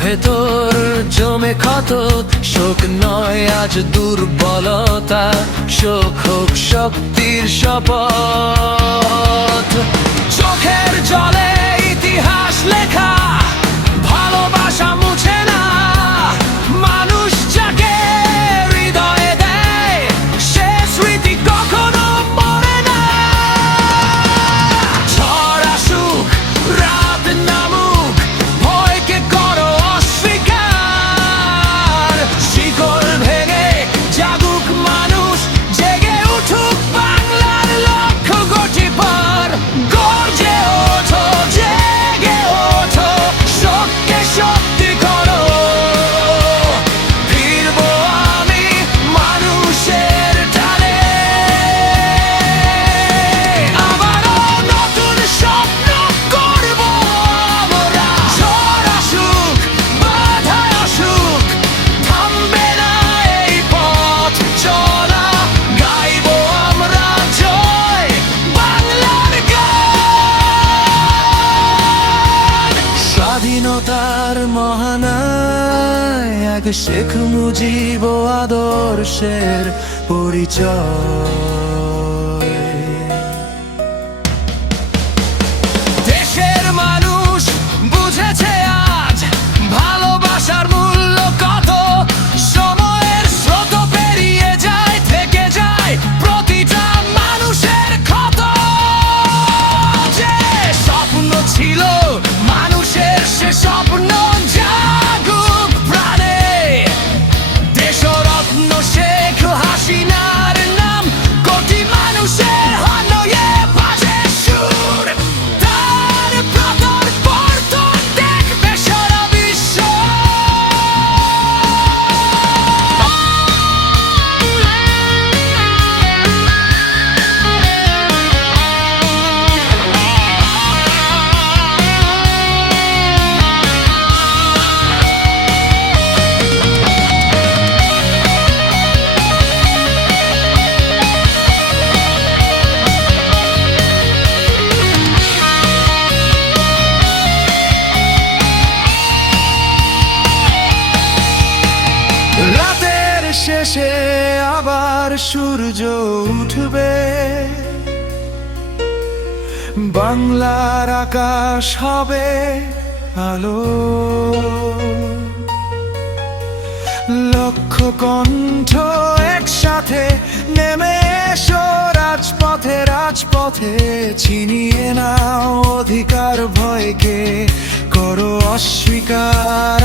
ভেতর জমে ক্ষত, শোক নয় আজ দুর্বলতা, শোক হোক শক্তির শপথ। চোখের জলে ইতিহাস লেখা, ভালোবাসা মুছে না, মানুষ যাকে হৃদয়ে দেয় সে স্মৃতি কখনো মরে না। ঝড় আসুক, রাত নামুক, ভয়কে করো অস্বীকার, শিকল ভেঙে জাগুক মানুষ, জেগে উঠুক বাংলার লক্ষ কোটি পার। গর্জে ওঠো, জেগে ওঠো, শোককে শক্তি করো, ফিরবো আমি মানুষের টানে। আবারও নতুন স্বপ্ন করবো আমরা। ঝড় আসুক, বাধা আসুক, থামবে না এই পথ চলা, গাইবো আমরা জয় বাংলার গান। স্বাধীনতার মহানায়ক শেখ মুজিব আদর্শের পরিচয়। দেশের মানুষ বুঝেছে আজ ভালোবাসার মূল্য কত, সময়ের স্রোত পেরিয়ে যায়, থেকে যায় প্রতিটা মানুষের ক্ষত। যে স্বপ্ন ছিল মানুষের সে স্বপ্ন জাগুক প্রাণে, দেশরত্ন শেখ হাসিনার নাম কোটি মানুষের হনয়ে বাজে সুর, তার প্রত্যর্পণ দেখবে সারা বিশ্ব। রাতের শেষে আবার সূর্য উঠবে, বাংলার আকাশ হবে আলো, লক্ষ কণ্ঠ একসাথে নেমে এসো রাজপথে, রাজপথে ছিনিয়ে নাও অধিকার, ভয়কে করো অস্বীকার।